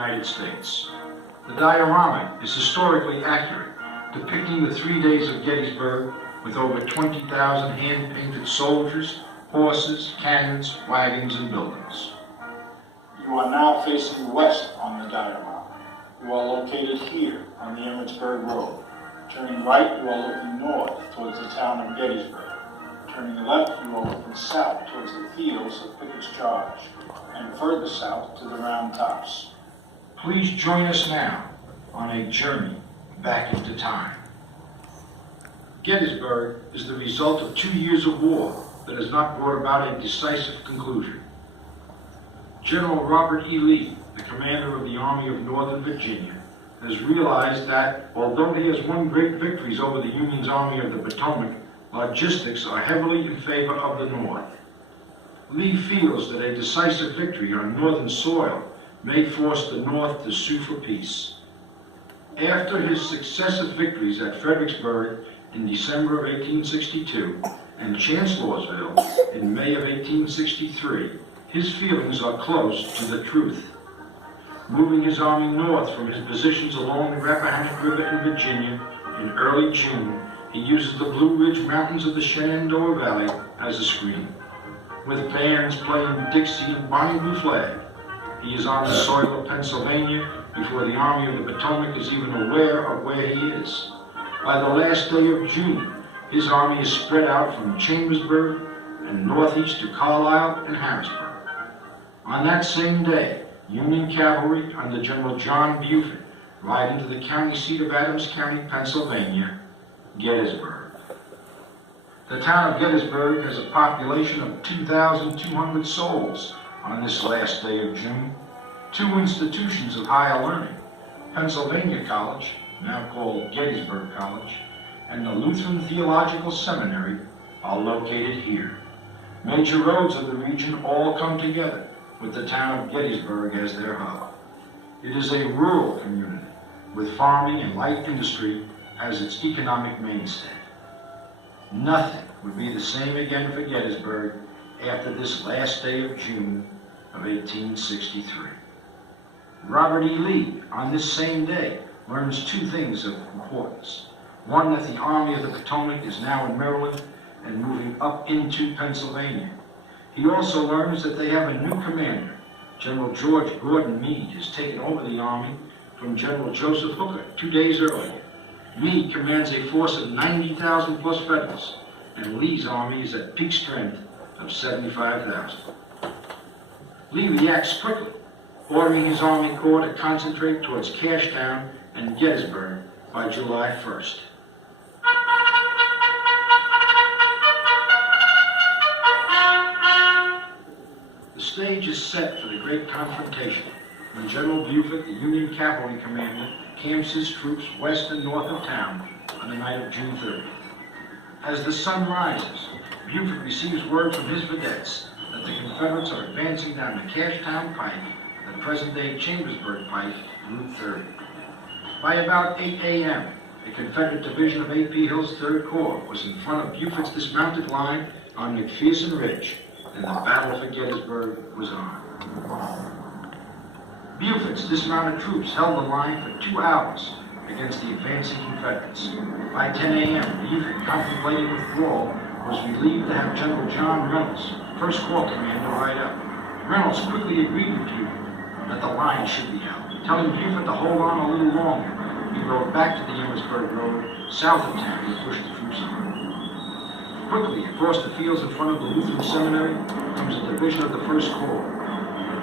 United States. The diorama is historically accurate, depicting the 3 days of Gettysburg with over 20,000 hand-painted soldiers, horses, cannons, wagons, and buildings. You are now facing west on the diorama. You are located here on the Emmitsburg Road. Turning right, you are looking north towards the town of Gettysburg. Turning left, you are looking south towards the fields of Pickett's Charge, and further south to the Round Tops. Please join us now on a journey back into time. Gettysburg is the result of 2 years of war that has not brought about a decisive conclusion. General Robert E. Lee, the commander of the Army of Northern Virginia, has realized that, although he has won great victories over the Union's Army of the Potomac, logistics are heavily in favor of the North. Lee feels that a decisive victory on Northern soil may force the North to sue for peace. After his successive victories at Fredericksburg in December of 1862 and Chancellorsville in May of 1863, his feelings are close to the truth. Moving his army north from his positions along the Rappahannock River in Virginia in early June, he uses the Blue Ridge Mountains of the Shenandoah Valley as a screen. With bands playing Dixie and Bonnie Blue Flag, he is on the soil of Pennsylvania before the Army of the Potomac is even aware of where he is. By the last day of June, his army is spread out from Chambersburg and northeast to Carlisle and Harrisburg. On that same day, Union cavalry under General John Buford ride into the county seat of Adams County, Pennsylvania, Gettysburg. The town of Gettysburg has a population of 2,200 souls on this last day of June. 2 institutions of higher learning, Pennsylvania College, now called Gettysburg College, and the Lutheran Theological Seminary, are located here. Major roads of the region all come together, with the town of Gettysburg as their hub. It is a rural community, with farming and light industry as its economic mainstay. Nothing would be the same again for Gettysburg after this last day of June of 1863. Robert E. Lee, on this same day, learns 2 things of importance. One, that the Army of the Potomac is now in Maryland and moving up into Pennsylvania. He also learns that they have a new commander. General George Gordon Meade has taken over the Army from General Joseph Hooker 2 days earlier. Meade commands a force of 90,000 plus Federals, and Lee's army is at peak strength of 75,000. Lee reacts quickly, ordering his Army Corps to concentrate towards Cashtown and Gettysburg by July 1st. The stage is set for the great confrontation when General Buford, the Union cavalry commander, camps his troops west and north of town on the night of June 30th. As the sun rises, Buford receives word from his vedettes that the Confederates are advancing down the Cashtown Pike, the present-day Chambersburg Pike, Route 30. By about 8 a.m., a Confederate division of A.P. Hill's 3rd Corps was in front of Buford's dismounted line on McPherson Ridge, and the battle for Gettysburg was on. Buford's dismounted troops held the line for 2 hours against the advancing Confederates. By 10 a.m., Buford, contemplating withdrawal, was relieved to have General John Reynolds, 1st Corps commander, ride up. Reynolds quickly agreed with Buford that the line should be held, telling Buford to hold on a little longer. He rode back to the Emmitsburg Road, south of town, to push the troops on. Quickly, across the fields in front of the Lutheran Seminary, comes a division of the 1st Corps.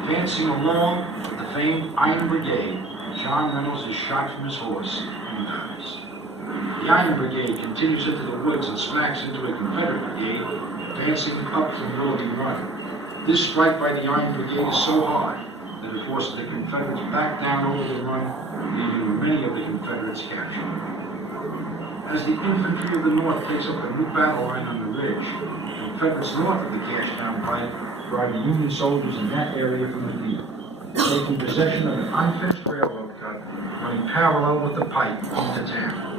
Advancing along with the famed Iron Brigade, John Reynolds is shot from his horse and dies. The Iron Brigade continues into the woods and smacks into a Confederate brigade, advancing up the Northern Run. This strike by the Iron Brigade is so hard that it forces the Confederates back down over the run, leaving many of the Confederates captured. As the infantry of the North takes up a new battle line on the ridge, the Confederates north of the Cashtown Pike drive the Union soldiers in that area from the field, taking possession of an unfinished railroad cut running parallel with the pike into town.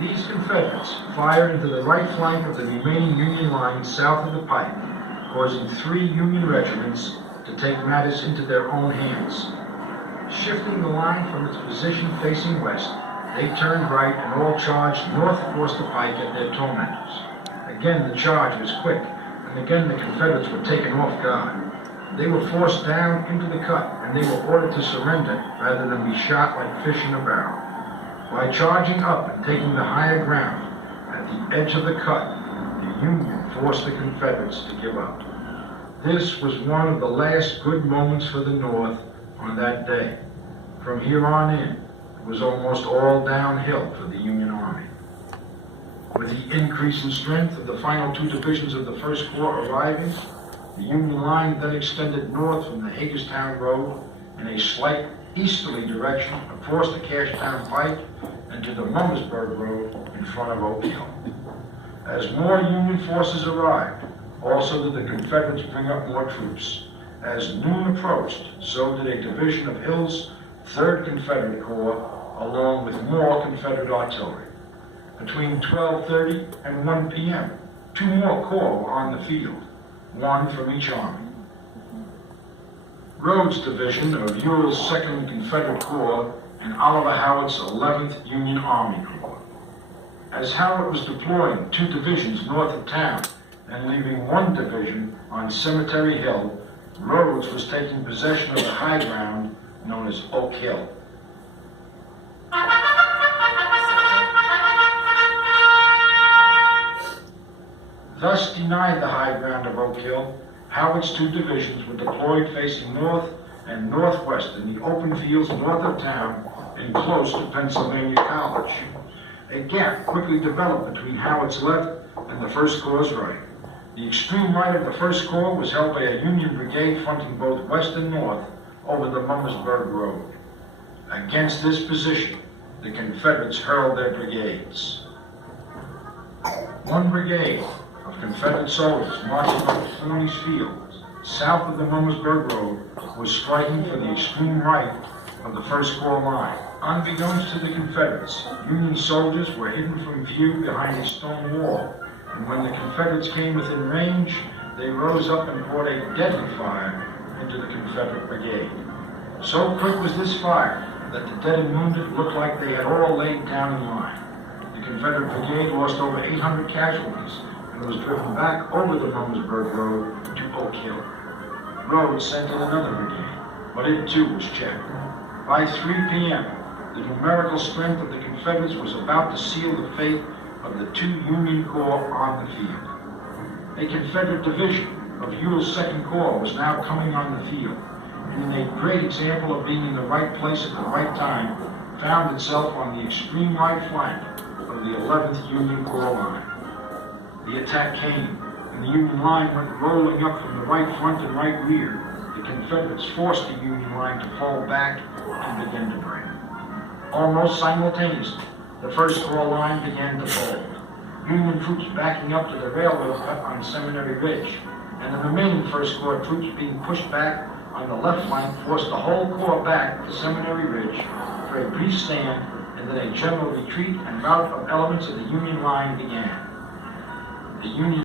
These Confederates fire into the right flank of the remaining Union line south of the pike, causing 3 Union regiments to take matters into their own hands. Shifting the line from its position facing west, they turned right and all charged north across the pike at their tormentors. Again, the charge was quick, and again the Confederates were taken off guard. They were forced down into the cut, and they were ordered to surrender rather than be shot like fish in a barrel. By charging up and taking the higher ground at the edge of the cut, the Union forced the Confederates to give up. This was one of the last good moments for the North on that day. From here on in, it was almost all downhill for the Union Army. With the increase in strength of the final two divisions of the First Corps arriving, the Union line then extended north from the Hagerstown Road in a slight easterly direction across the Cashtown Pike and to the Mummersburg Road in front of Oak Hill. As more Union forces arrived, also did the Confederates bring up more troops. As noon approached, so did a division of Hill's 3rd Confederate Corps, along with more Confederate artillery. Between 12:30 and 1 p.m., 2 more corps were on the field, one from each army. Rhodes' division of Ewell's 2nd Confederate Corps and Oliver Howitt's 11th Union Army Corps. As Howard was deploying 2 divisions north of town and leaving 1 division on Cemetery Hill, Rhodes was taking possession of the high ground known as Oak Hill. Thus denied the high ground of Oak Hill, Howard's 2 divisions were deployed facing north and northwest in the open fields north of town and close to Pennsylvania College. A gap quickly developed between Howard's left and the First Corps' right. The extreme right of the First Corps was held by a Union brigade fronting both west and north over the Mummersburg Road. Against this position, the Confederates hurled their brigades. 1 brigade of Confederate soldiers marching up Forney's Field, south of the Mummersburg Road, was striking for the extreme right of the First Corps line. Unbeknownst to the Confederates, Union soldiers were hidden from view behind a stone wall, and when the Confederates came within range, they rose up and poured a deadly fire into the Confederate brigade. So quick was this fire that the dead and wounded looked like they had all laid down in line. The Confederate brigade lost over 800 casualties and was driven back over the Mummersburg Road to Oak Hill. Rhodes sent in another brigade, but it too was checked. By 3 p.m., the numerical strength of the Confederates was about to seal the fate of the 2 Union Corps on the field. A Confederate division of Ewell's 2nd Corps was now coming on the field, and in a great example of being in the right place at the right time, found itself on the extreme right flank of the 11th Union Corps line. The attack came, and the Union line went rolling up from the right front and right rear. The Confederates forced the Union line to fall back and begin to break. Almost simultaneously, the First Corps line began to fold. Union troops backing up to the railroad cut on Seminary Ridge, and the remaining First Corps troops being pushed back on the left flank forced the whole Corps back to Seminary Ridge for a brief stand, and then a general retreat and rout of elements of the Union line began. The Union